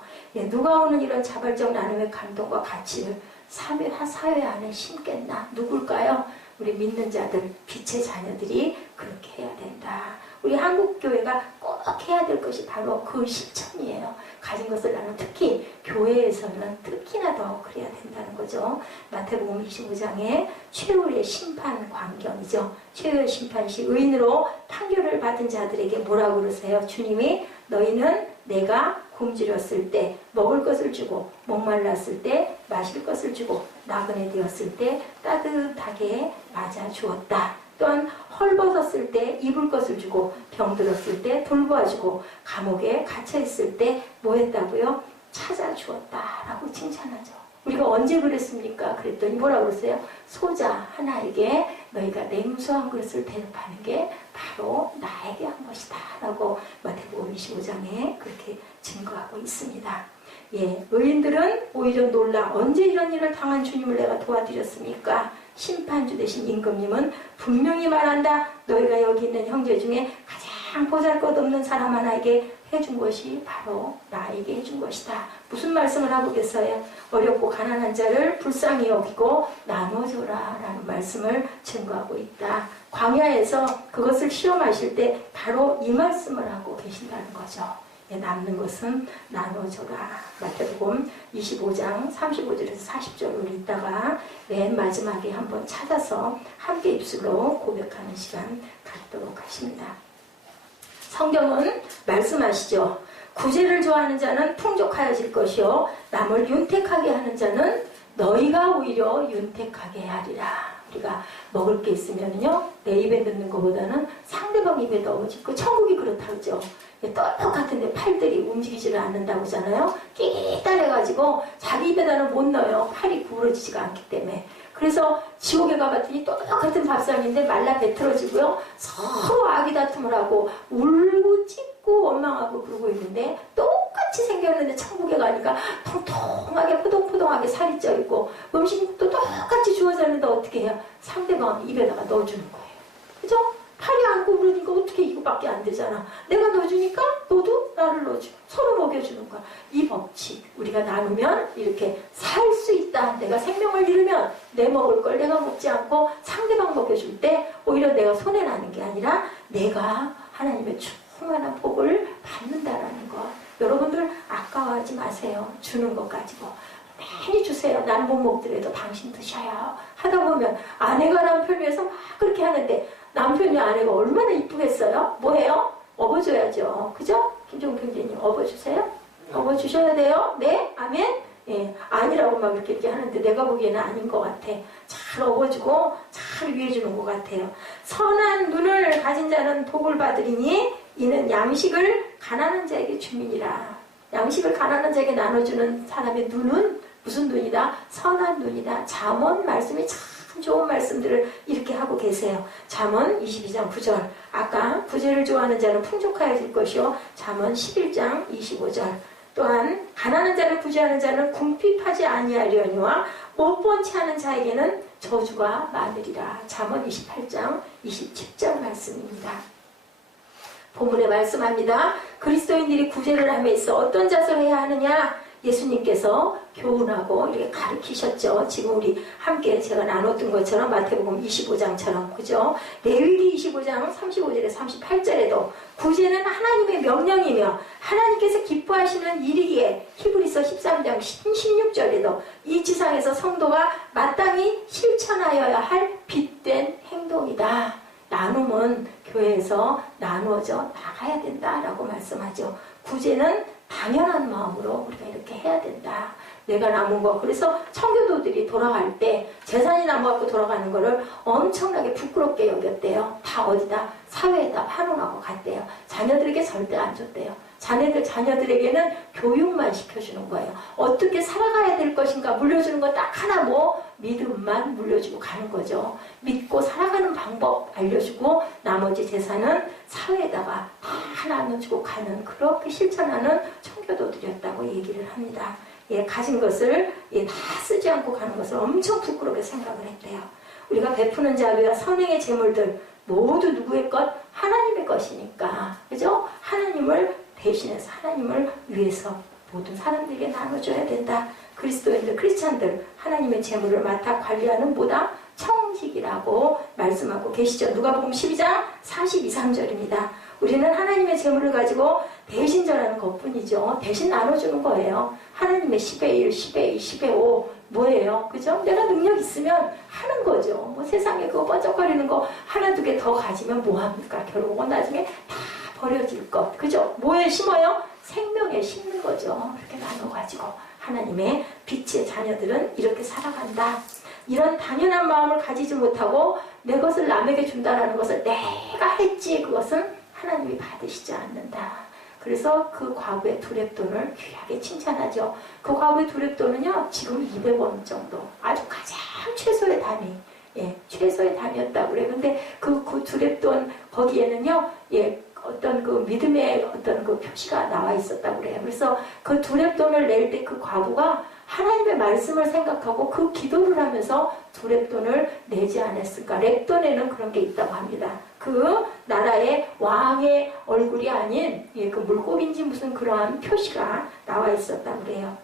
누가 오는 이런 자발적 나눔의 감동과 가치를 사회 안에 심겠나? 누굴까요? 우리 믿는 자들, 빛의 자녀들이 그렇게 해야 된다. 우리 한국교회가 꼭 해야 될 것이 바로 그 실천이에요. 가진 것을 나는 특히 교회에서는 특히나 더 그래야 된다는 거죠. 마태복음 25장에 최후의 심판 광경이죠. 최후의 심판 시 의인으로 판결을 받은 자들에게 뭐라고 그러세요? 주님이 너희는 내가 굶주렸을 때 먹을 것을 주고 목말랐을 때 마실 것을 주고 나그네 되었을 때 따뜻하게 맞아 주었다. 또한 헐벗었을 때 입을 것을 주고 병들었을 때 돌보아주고 감옥에 갇혀있을 때 뭐 했다고요? 찾아주었다라고 칭찬하죠. 우리가 언제 그랬습니까? 그랬더니 뭐라고 그러세요? 소자 하나에게 너희가 냉수한 그릇을 대접하는 게 바로 나에게 한 것이다 라고 마태복음 25장에 그렇게 증거하고 있습니다. 의인들은 오히려 놀라 언제 이런 일을 당한 주님을 내가 도와드렸습니까? 심판주 되신 임금님은 분명히 말한다. 너희가 여기 있는 형제 중에 가장 보잘것없는 사람 하나에게 해준 것이 바로 나에게 해준 것이다. 무슨 말씀을 하고 계세요? 어렵고 가난한 자를 불쌍히 여기고 나눠줘라 라는 말씀을 증거하고 있다. 광야에서 그것을 시험하실 때 바로 이 말씀을 하고 계신다는 거죠. 남는 것은 나눠줘라. 마태복음 25장 35절에서 40절을 읽다가 맨 마지막에 한번 찾아서 함께 입술로 고백하는 시간 갖도록 하십니다. 성경은 말씀하시죠. 구제를 좋아하는 자는 풍족하여질 것이요 남을 윤택하게 하는 자는 너희가 오히려 윤택하게 하리라. 우리가 먹을 게 있으면요 내 입에 넣는 것보다는 상대방 입에 넣어주고 천국이 그렇다고죠. 똑같은데 팔들이 움직이지를 않는다고 하잖아요. 끼딸해가지고 자기 입에다는 못 넣어요. 팔이 구부러지지가 않기 때문에. 그래서 지옥에 가봤더니 똑같은 밥상인데 말라 배틀어지고요. 서로 아기 다툼을 하고 울고 찢고 원망하고 그러고 있는데 똑같이 생겼는데 천국에 가니까 통통하게 포동포동하게 살이 쪄있고 음식도 똑같이 주어졌는데 어떻게 해요? 상대방 입에다가 넣어주는 거예요. 그죠? 팔이 안 구부러지니까 어떻게 이거밖에 안 되잖아. 내가 넣어주니까 너도 나를 넣어줘. 서로 먹여주는 거야. 이 법칙 우리가 나누면 이렇게 살 수 있다. 내가 생명을 잃으면 내 먹을 걸 내가 먹지 않고 상대방 먹여줄 때 오히려 내가 손해나는 게 아니라 내가 하나님의 충만한 복을 받는다라는 것. 여러분들 아까워하지 마세요. 주는 것 가지고 많이 주세요. 난 못 먹더라도 당신 드셔요. 하다 보면 아내가 남편을 위해서 막 그렇게 하는데 남편이 아내가 얼마나 이쁘겠어요? 뭐해요? 업어줘야죠. 그죠? 김종필 교수님 업어주세요? 업어주셔야 돼요? 네? 아멘? 예, 아니라고 막 이렇게 하는데 내가 보기에는 아닌 것 같아. 잘 업어주고 잘 위해주는 것 같아요. 선한 눈을 가진 자는 복을 받으리니 이는 양식을 가난한 자에게 주민이라. 양식을 가난한 자에게 나눠주는 사람의 눈은 무슨 눈이다? 선한 눈이다. 잠언 말씀이 참 좋은 말씀들을 이렇게 하고 계세요. 잠언 22장 9절. 아까 구제를 좋아하는 자는 풍족하여질 것이요. 잠언 11장 25절. 또한 가난한 자를 구제하는 자는 궁핍하지 아니하려니와 못 본 채 하는 자에게는 저주가 많으리라. 잠언 28장 27절 말씀입니다. 본문에 말씀합니다. 그리스도인들이 구제를 함에 있어 어떤 자세로 해야 하느냐? 예수님께서 교훈하고 이렇게 가르치셨죠. 지금 우리 함께 제가 나눴던 것처럼 마태복음 25장처럼 그죠? 레위기 25장 35절에 38절에도 구제는 하나님의 명령이며 하나님께서 기뻐하시는 일이기에 히브리서 13장 16절에도 이 지상에서 성도가 마땅히 실천하여야 할 빚된 행동이다. 나눔은 교회에서 나누어져 나가야 된다라고 말씀하죠. 구제는 당연한 마음으로 우리가 이렇게 해야 된다. 내가 남은 거. 그래서 청교도들이 돌아갈 때 재산이 남아갖고 돌아가는 거를 엄청나게 부끄럽게 여겼대요. 다 어디다? 사회에다 파놓으라고 갔대요. 자녀들에게 절대 안 줬대요. 자녀들에게는 교육만 시켜주는 거예요. 어떻게 살아가야 될 것인가 물려주는 거 딱 하나 믿음만 물려주고 가는 거죠. 믿고 살아가는 방법 알려주고 나머지 재산은 사회에다가 다 나눠주고 가는 그렇게 실천하는 청교도들이었다고 얘기를 합니다. 가진 것을 다 쓰지 않고 가는 것을 엄청 부끄럽게 생각을 했대요. 우리가 베푸는 자비와 선행의 재물들 모두 누구의 것? 하나님의 것이니까. 그죠? 하나님을 대신해서 하나님을 위해서 모든 사람들에게 나눠줘야 된다. 그리스도인들, 크리스찬들 하나님의 재물을 맡아 관리하는 보다 청직이라고 말씀하고 계시죠. 누가복음 12장 42, 3절입니다. 우리는 하나님의 재물을 가지고 대신 전하는 것뿐이죠. 대신 나눠주는 거예요. 하나님의 10의 1, 10의 2, 10의 5 뭐예요? 그죠? 내가 능력 있으면 하는 거죠. 세상에 그거 번쩍거리는 거 하나 두 개 더 가지면 뭐합니까? 결국은 나중에 다 버려질 것. 그죠? 뭐에 심어요? 생명에 심는 거죠. 이렇게 나눠가지고 하나님의 빛의 자녀들은 이렇게 살아간다. 이런 당연한 마음을 가지지 못하고 내 것을 남에게 준다라는 것을 내가 했지 그것은 하나님이 받으시지 않는다. 그래서 그 과부의 두렙돈을 귀하게 칭찬하죠. 그 과부의 두렙돈은요 지금 200원 정도 아주 가장 최소의 단위 최소의 단위였다고 그래요. 근데 그 두렙돈 거기에는요 어떤 그 믿음의 어떤 그 표시가 나와 있었다고 그래요. 그래서 그 두렙돈을 낼 때 그 과부가 하나님의 말씀을 생각하고 그 기도를 하면서 두렙돈을 내지 않았을까. 렙돈에는 그런 게 있다고 합니다. 그 나라의 왕의 얼굴이 아닌 그 물고기인지 무슨 그러한 표시가 나와 있었다고 그래요.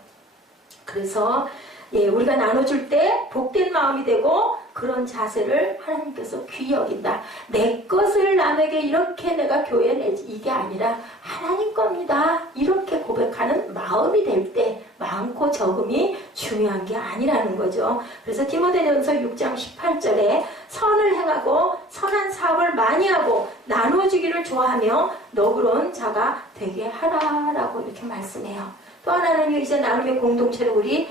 그래서 우리가 나눠줄 때 복된 마음이 되고 그런 자세를 하나님께서 귀히 여긴다. 내 것을 남에게 이렇게 내가 교회에 내지 이게 아니라 하나님 겁니다. 이렇게 고백하는 마음이 될 때 많고 적음이 중요한 게 아니라는 거죠. 그래서 디모데전서 6장 18절에 선을 행하고 선한 사업을 많이 하고 나눠주기를 좋아하며 너그러운 자가 되게 하라라고 이렇게 말씀해요. 또 하나는 이제 나눔의 공동체로 우리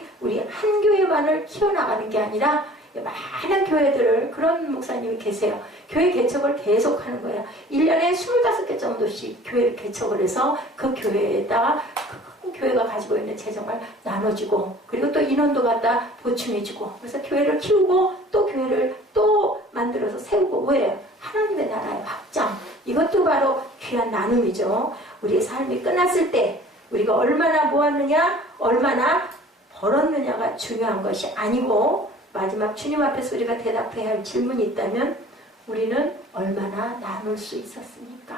한 교회만을 키워나가는 게 아니라 많은 교회들을 그런 목사님이 계세요. 교회 개척을 계속 하는 거예요. 1년에 25개 정도씩 교회를 개척을 해서 그 교회에다가 큰 교회가 가지고 있는 재정을 나눠주고 그리고 또 인원도 갖다 보충해주고 그래서 교회를 키우고 또 교회를 또 만들어서 세우고 왜요? 하나님의 나라의 확장. 이것도 바로 귀한 나눔이죠. 우리의 삶이 끝났을 때 우리가 얼마나 모았느냐 얼마나 벌었느냐가 중요한 것이 아니고 마지막 주님 앞에서 우리가 대답해야 할 질문이 있다면 우리는 얼마나 나눌 수 있었습니까?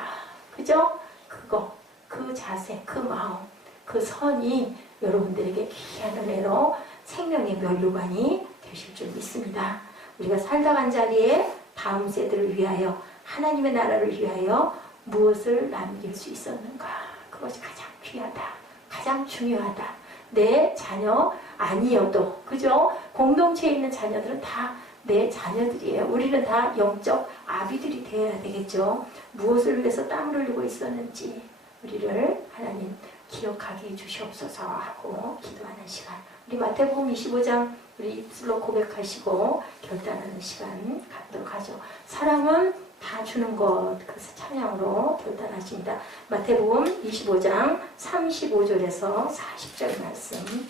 그죠? 그거, 그 자세, 그 마음, 그 선이 여러분들에게 귀한 은혜로 생명의 면류관이 되실 줄 믿습니다. 우리가 살다 간 자리에 다음 세대를 위하여 하나님의 나라를 위하여 무엇을 남길 수 있었는가? 그것이 가장 귀하다. 가장 중요하다. 내 자녀 아니어도 그죠? 공동체에 있는 자녀들은 다 내 자녀들이에요. 우리는 다 영적 아비들이 되어야 되겠죠. 무엇을 위해서 땀을 흘리고 있었는지 우리를 하나님 기억하게 해주시옵소서 하고 기도하는 시간. 우리 마태복음 25장 우리 입술로 고백하시고 결단하는 시간 갖도록 하죠. 사랑은 다 주는 것, 그 찬양으로 결단하십니다. 마태복음 25장 35절에서 40절 말씀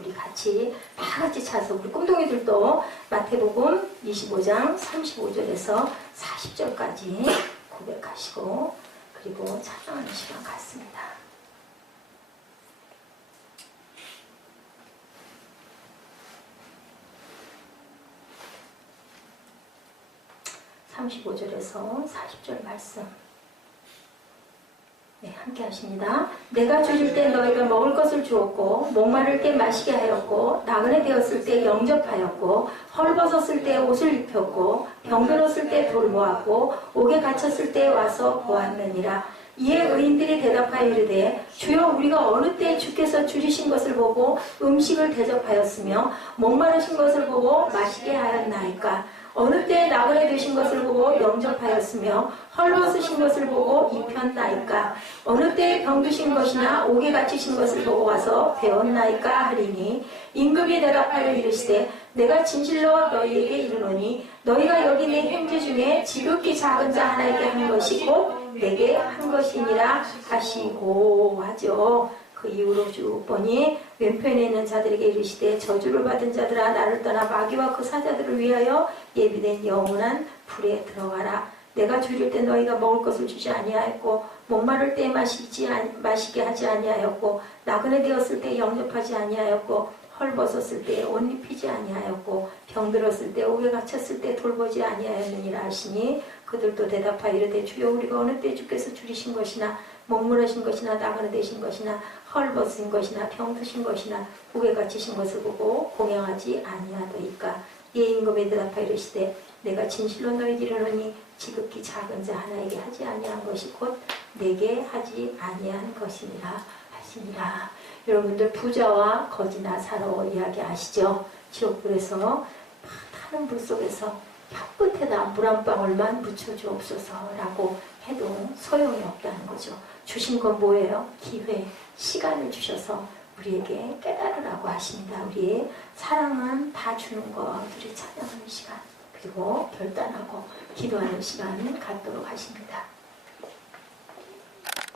우리 다 같이 찾아서 우리 꿈동이들도 마태복음 25장 35절에서 40절까지 고백하시고 그리고 찬양하는 시간 갖습니다. 35절에서 40절 말씀. 네, 함께 하십니다. 내가 줄일 때 너희가 먹을 것을 주었고 목마를 때 마시게 하였고 나그네 되었을 때 영접하였고 헐벗었을 때 옷을 입혔고 병들었을 때 돌보았고 옥에 갇혔을 때 와서 보았느니라. 이에 의인들이 대답하여 이르되 주여 우리가 어느 때 주께서 줄이신 것을 보고 음식을 대접하였으며 목마르신 것을 보고 마시게 하였나이까. 어느 때 나그네 되신 것을 보고 영접하였으며 헐벗으신 것을 보고 입혔나이까. 어느 때 병드신 것이나 옥에 갇히신 것을 보고 와서 배웠나이까 하리니 임금이 대답하여 이르시되 내가 진실로 너희에게 이르노니 너희가 여기 내 형제 중에 지극히 작은 자 하나에게 한 것이 곧 내게 한 것이니라 하시고 하죠. 그 이후로 쭉 보니 왼편에 있는 자들에게 이르시되 저주를 받은 자들아 나를 떠나 마귀와 그 사자들을 위하여 예비된 영원한 불에 들어가라. 내가 줄일 때 너희가 먹을 것을 주지 아니하였고 목마를 때 마시게 하지 아니하였고 나그네 되었을 때 영접하지 아니하였고 헐벗었을 때 옷 입히지 아니하였고 병들었을 때 옥에 갇혔을 때 돌보지 아니하였느니라 하시니 그들도 대답하여 이르되 주여 우리가 어느 때 주께서 줄이신 것이나 목마르신 것이나 나그네 되신 것이나 헐벗은 것이나 병드신 것이나 옥에 갇히신 것을 보고 공양하지 아니하더이까. 이에 임금이 대답하여 이르시되 내가 진실로 너희에게 이르노니 지극히 작은 자 하나에게 하지 아니한 것이 곧 내게 하지 아니한 것이니라 하시니라. 여러분들 부자와 거지나 사로 이야기하시죠. 지옥불에서 타는 불 속에서 혀끝에다 물 한 방울만 묻혀주옵소서라고 해도 소용이 없다는 거죠. 주신 건 뭐예요? 기회, 시간을 주셔서 우리에게 깨달으라고 하십니다. 우리의 사랑은 다 주는 것, 우리 찬양하는 시간, 그리고 결단하고 기도하는 시간을 갖도록 하십니다.